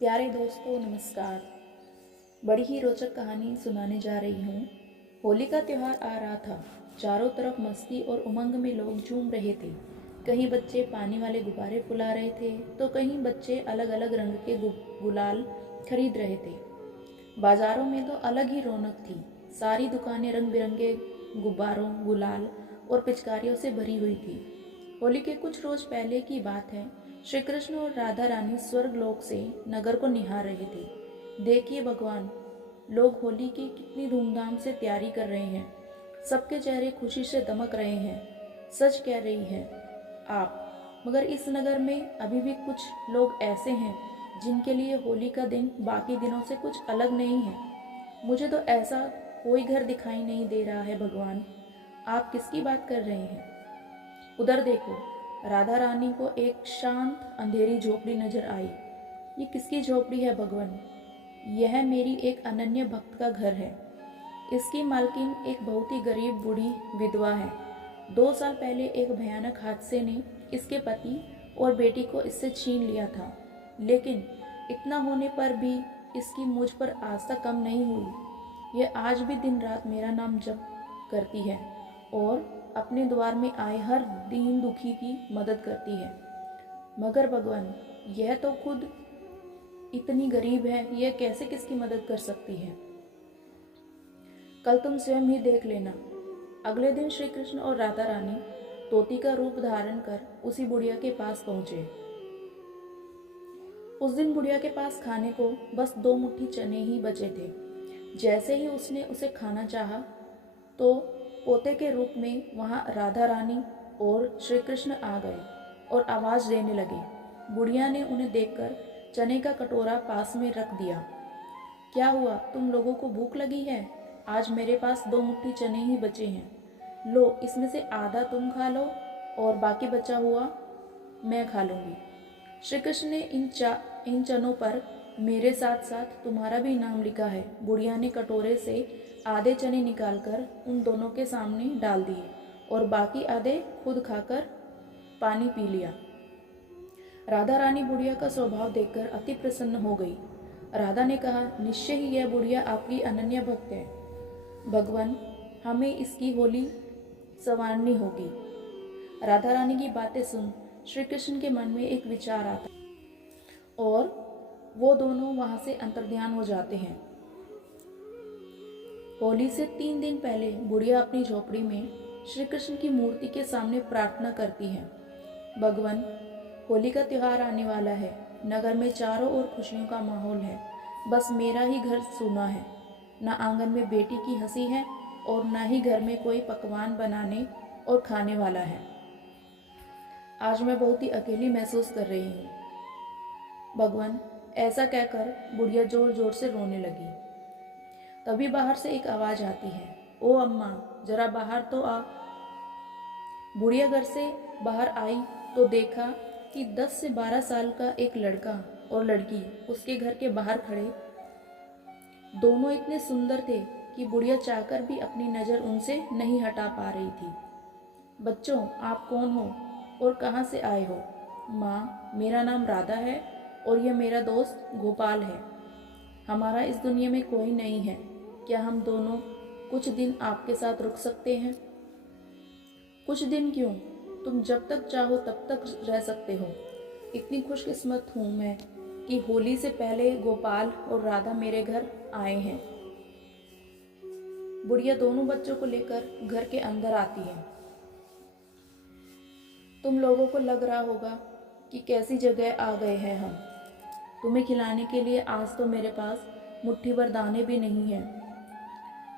प्यारे दोस्तों नमस्कार। बड़ी ही रोचक कहानी सुनाने जा रही हूँ। होली का त्यौहार आ रहा था। चारों तरफ मस्ती और उमंग में लोग झूम रहे थे। कहीं बच्चे पानी वाले गुब्बारे फुला रहे थे तो कहीं बच्चे अलग अलग रंग के गुलाल खरीद रहे थे। बाजारों में तो अलग ही रौनक थी। सारी दुकानें रंग बिरंगे गुब्बारों, गुलाल और पिचकारियों से भरी हुई थी। होली के कुछ रोज पहले की बात है। श्री कृष्ण और राधा रानी स्वर्ग लोक से नगर को निहार रहे थे। देखिए भगवान, लोग होली की कितनी धूमधाम से तैयारी कर रहे हैं। सबके चेहरे खुशी से दमक रहे हैं। सच कह रही हैं आप, मगर इस नगर में अभी भी कुछ लोग ऐसे हैं जिनके लिए होली का दिन बाकी दिनों से कुछ अलग नहीं है। मुझे तो ऐसा कोई घर दिखाई नहीं दे रहा है भगवान। आप किसकी बात कर रहे हैं? उधर देखो। राधा रानी को एक शांत अंधेरी झोपड़ी नजर आई। ये किसकी झोपड़ी है भगवान? यह मेरी एक अनन्य भक्त का घर है। इसकी मालकिन एक बहुत ही गरीब बूढ़ी विधवा है। 2 साल पहले एक भयानक हादसे ने इसके पति और बेटी को इससे छीन लिया था, लेकिन इतना होने पर भी इसकी मुझ पर आस्था कम नहीं हुई। यह आज भी दिन रात मेरा नाम जप करती है और अपने द्वार में आए हर दीन दुखी की मदद करती है। मगर भगवान, यह तो खुद इतनी गरीब है, यह कैसे किसकी मदद कर सकती है? कल तुम स्वयं ही देख लेना। अगले दिन श्री कृष्ण और राधा रानी तोती का रूप धारण कर उसी बुढ़िया के पास पहुंचे। उस दिन बुढ़िया के पास खाने को बस 2 मुट्ठी चने ही बचे थे। जैसे ही उसने उसे खाना चाहा तो पोते के रूप में वहां राधा रानी और श्री कृष्ण आ गए और आवाज देने लगे। बुढ़िया ने उन्हें देखकर चने का कटोरा पास में रख दिया। क्या हुआ, तुम लोगों को भूख लगी है? आज मेरे पास 2 मुट्ठी चने ही बचे हैं। लो, इसमें से आधा तुम खा लो और बाकी बचा हुआ मैं खा लूंगी। श्री कृष्ण ने इन चनों पर मेरे साथ साथ तुम्हारा भी नाम लिखा है। बुढ़िया ने कटोरे से आधे चने निकालकर उन दोनों के सामने डाल दिए और बाकी आधे खुद खाकर पानी पी लिया। राधा रानी बुढ़िया का स्वभाव देखकर अति प्रसन्न हो गई। राधा ने कहा, निश्चय ही यह बुढ़िया आपकी अनन्य भक्त है। भगवान, हमें इसकी होली संवारनी होगी। राधा रानी की बातें सुन श्री कृष्ण के मन में एक विचार आता और वो दोनों वहां से अंतर्ध्यान हो जाते हैं। होली से 3 दिन पहले बुढ़िया अपनी झोपड़ी में श्री कृष्ण की मूर्ति के सामने प्रार्थना करती है। भगवान, होली का त्योहार आने वाला है। नगर में चारों ओर खुशियों का माहौल है। बस मेरा ही घर सूना है। न आंगन में बेटी की हंसी है और न ही घर में कोई पकवान बनाने और खाने वाला है। आज मैं बहुत ही अकेली महसूस कर रही हूँ। भगवान, ऐसा कहकर बुढ़िया जोर जोर से रोने लगी। तभी बाहर से एक आवाज आती है, ओ अम्मा, जरा बाहर तो आ। बुढ़िया घर से बाहर आई तो देखा कि 10 से 12 साल का एक लड़का और लड़की उसके घर के बाहर खड़े। दोनों इतने सुंदर थे कि बुढ़िया चाहकर भी अपनी नजर उनसे नहीं हटा पा रही थी। बच्चों, आप कौन हो और कहाँ से आए हो? माँ, मेरा नाम राधा है और यह मेरा दोस्त गोपाल है। हमारा इस दुनिया में कोई नहीं है। क्या हम दोनों कुछ दिन आपके साथ रुक सकते हैं? कुछ दिन क्यों, तुम जब तक चाहो तब तक रह सकते हो। इतनी खुशकिस्मत हूँ मैं कि होली से पहले गोपाल और राधा मेरे घर आए हैं। बुढ़िया दोनों बच्चों को लेकर घर के अंदर आती है। तुम लोगों को लग रहा होगा कि कैसी जगह आ गए हैं हम। तुम्हें खिलाने के लिए आज तो मेरे पास मुट्ठी भर दाने भी नहीं है।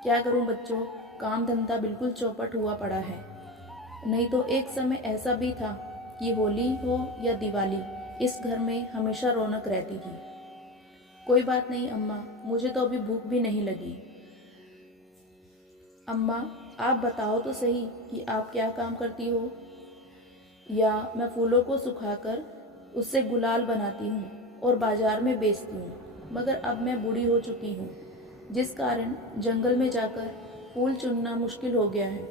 क्या करूं बच्चों, काम धंधा बिल्कुल चौपट हुआ पड़ा है। नहीं तो एक समय ऐसा भी था कि होली हो या दिवाली, इस घर में हमेशा रौनक रहती थी। कोई बात नहीं अम्मा, मुझे तो अभी भूख भी नहीं लगी। अम्मा, आप बताओ तो सही कि आप क्या काम करती हो? या मैं फूलों को सुखाकर उससे गुलाल बनाती हूँ और बाजार में बेचती हूँ। मगर अब मैं बूढ़ी हो चुकी हूँ, जिस कारण जंगल में जाकर फूल चुनना मुश्किल हो गया है।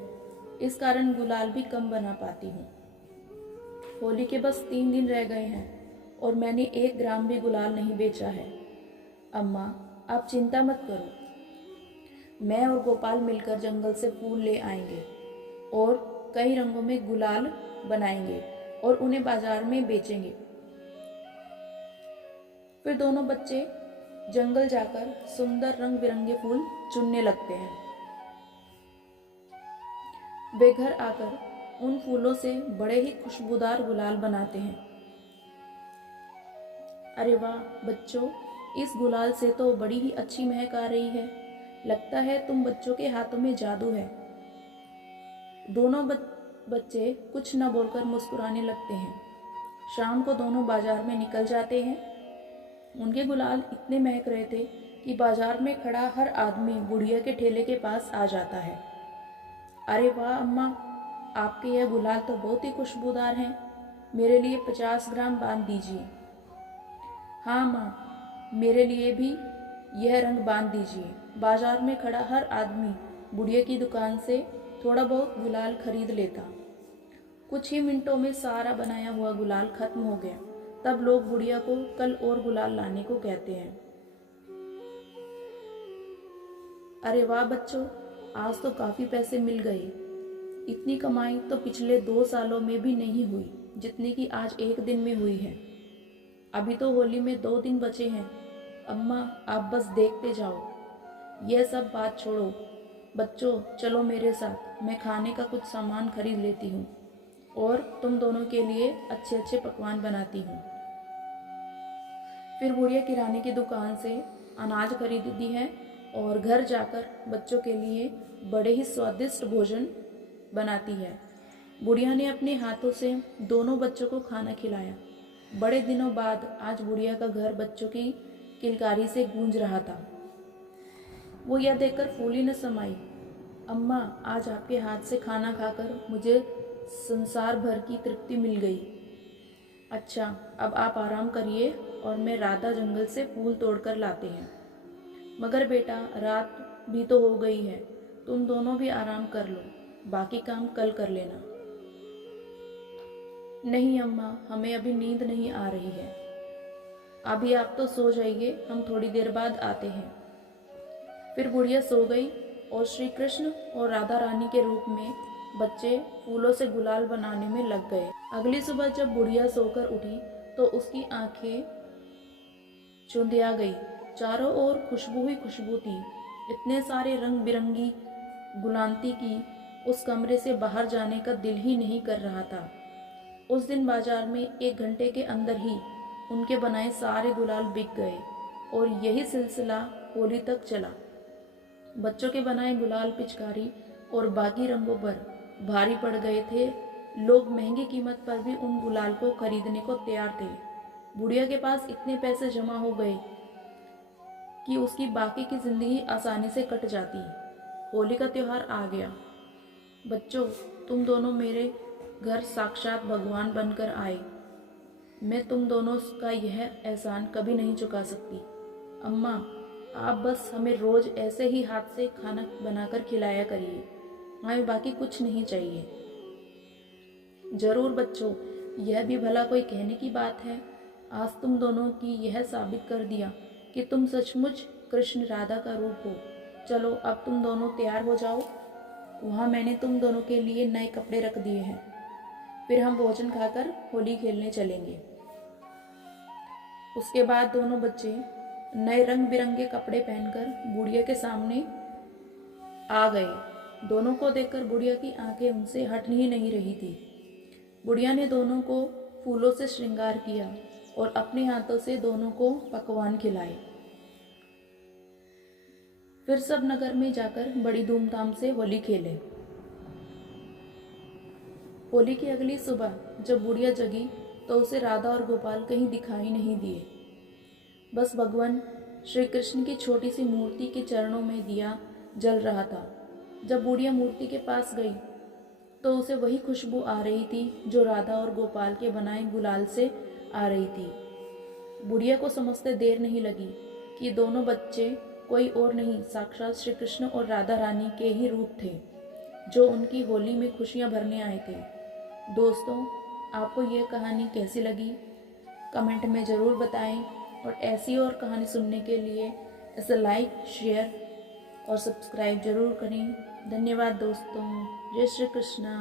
इस कारण गुलाल भी कम बना पाती हूँ। होली के बस 3 दिन रह गए हैं। और मैंने 1 ग्राम भी गुलाल नहीं बेचा है। अम्मा, आप चिंता मत करो, मैं और गोपाल मिलकर जंगल से फूल ले आएंगे और कई रंगों में गुलाल बनाएंगे और उन्हें बाजार में बेचेंगे। फिर दोनों बच्चे जंगल जाकर सुंदर रंग बिरंगे फूल चुनने लगते हैं। वे घर आकर उन फूलों से बड़े ही खुशबूदार गुलाल बनाते हैं। अरे वाह बच्चों, इस गुलाल से तो बड़ी ही अच्छी महक आ रही है। लगता है तुम बच्चों के हाथों में जादू है। दोनों बच्चे कुछ न बोलकर मुस्कुराने लगते हैं। शाम को दोनों बाजार में निकल जाते हैं। उनके गुलाल इतने महक रहे थे कि बाजार में खड़ा हर आदमी बुढ़िया के ठेले के पास आ जाता है। अरे वाह अम्मा, आपके यह गुलाल तो बहुत ही खुशबूदार हैं। मेरे लिए 50 ग्राम बांध दीजिए। हाँ माँ, मेरे लिए भी यह रंग बांध दीजिए। बाजार में खड़ा हर आदमी बुढ़िया की दुकान से थोड़ा बहुत गुलाल खरीद लेता। कुछ ही मिनटों में सारा बनाया हुआ गुलाल खत्म हो गया। तब लोग बुढ़िया को कल और गुलाल लाने को कहते हैं। अरे वाह बच्चों, आज तो काफी पैसे मिल गए। इतनी कमाई तो पिछले 2 सालों में भी नहीं हुई जितनी कि आज 1 दिन में हुई है। अभी तो होली में 2 दिन बचे हैं। अम्मा, आप बस देखते जाओ। यह सब बात छोड़ो बच्चों, चलो मेरे साथ, मैं खाने का कुछ सामान खरीद लेती हूँ और तुम दोनों के लिए अच्छे अच्छे पकवान बनाती हूँ। फिर बुढ़िया किराने की दुकान से अनाज खरीदती है और घर जाकर बच्चों के लिए बड़े ही स्वादिष्ट भोजन बनाती है। बुढ़िया ने अपने हाथों से दोनों बच्चों को खाना खिलाया। बड़े दिनों बाद आज बुढ़िया का घर बच्चों की किलकारी से गूंज रहा था। वो यह देखकर फूली न समाई। अम्मा, आज आपके हाथ से खाना खाकर मुझे संसार भर की तृप्ति मिल गई। अच्छा, अब आप आराम करिए और मैं राधा जंगल से फूल तोड़कर लाते हैं। मगर बेटा, रात भी तो हो गई है, तुम दोनों भी आराम कर लो, बाकी काम कल कर लेना। नहीं अम्मा, हमें अभी नींद नहीं आ रही है। अभी आप तो सो जाइए, हम थोड़ी देर बाद आते हैं। फिर बुढ़िया सो गई और श्री कृष्ण और राधा रानी के रूप में बच्चे फूलों से गुलाल बनाने में लग गए। अगली सुबह जब बुढ़िया सोकर उठी तो उसकी आंखें चुंधिया गई। चारों ओर खुशबू ही खुशबू थी। इतने सारे रंग बिरंगी गुलांती की उस कमरे से बाहर जाने का दिल ही नहीं कर रहा था। उस दिन बाजार में 1 घंटे के अंदर ही उनके बनाए सारे गुलाल बिक गए और यही सिलसिला होली तक चला। बच्चों के बनाए गुलाल, पिचकारी और बाकी रंगों पर भारी पड़ गए थे। लोग महंगी कीमत पर भी उन गुलाल को खरीदने को तैयार थे। बुढ़िया के पास इतने पैसे जमा हो गए कि उसकी बाकी की जिंदगी आसानी से कट जाती। होली का त्योहार आ गया। बच्चों, तुम दोनों मेरे घर साक्षात भगवान बनकर आए। मैं तुम दोनों का यह एहसान कभी नहीं चुका सकती। अम्मा, आप बस हमें रोज ऐसे ही हाथ से खाना बनाकर खिलाया करिए, हमें बाकी कुछ नहीं चाहिए। जरूर बच्चों, यह भी भला कोई कहने की बात है। आज तुम दोनों की यह साबित कर दिया कि तुम सचमुच कृष्ण राधा का रूप हो। चलो अब तुम दोनों तैयार हो जाओ, वहाँ मैंने तुम दोनों के लिए नए कपड़े रख दिए हैं। फिर हम भोजन खाकर होली खेलने चलेंगे। उसके बाद दोनों बच्चे नए रंग बिरंगे कपड़े पहनकर बुढ़िया के सामने आ गए। दोनों को देखकर बुढ़िया की आंखें उनसे हट ही नहीं रही थी। बुढ़िया ने दोनों को फूलों से श्रृंगार किया और अपने हाथों से दोनों को पकवान खिलाए। फिर सब नगर में जाकर बड़ी धूमधाम से होली खेले। होली की अगली सुबह जब बुढ़िया जगी तो उसे राधा और गोपाल कहीं दिखाई नहीं दिए। बस भगवान श्री कृष्ण की छोटी सी मूर्ति के चरणों में दिया जल रहा था। जब बुढ़िया मूर्ति के पास गई तो उसे वही खुशबू आ रही थी जो राधा और गोपाल के बनाए गुलाल से आ रही थी। बुढ़िया को समझते देर नहीं लगी कि दोनों बच्चे कोई और नहीं, साक्षात श्री कृष्ण और राधा रानी के ही रूप थे जो उनकी होली में खुशियां भरने आए थे। दोस्तों, आपको यह कहानी कैसी लगी? कमेंट में ज़रूर बताएं और ऐसी और कहानी सुनने के लिए इसे लाइक, शेयर और सब्सक्राइब ज़रूर करें। धन्यवाद दोस्तों। जय श्री कृष्णा।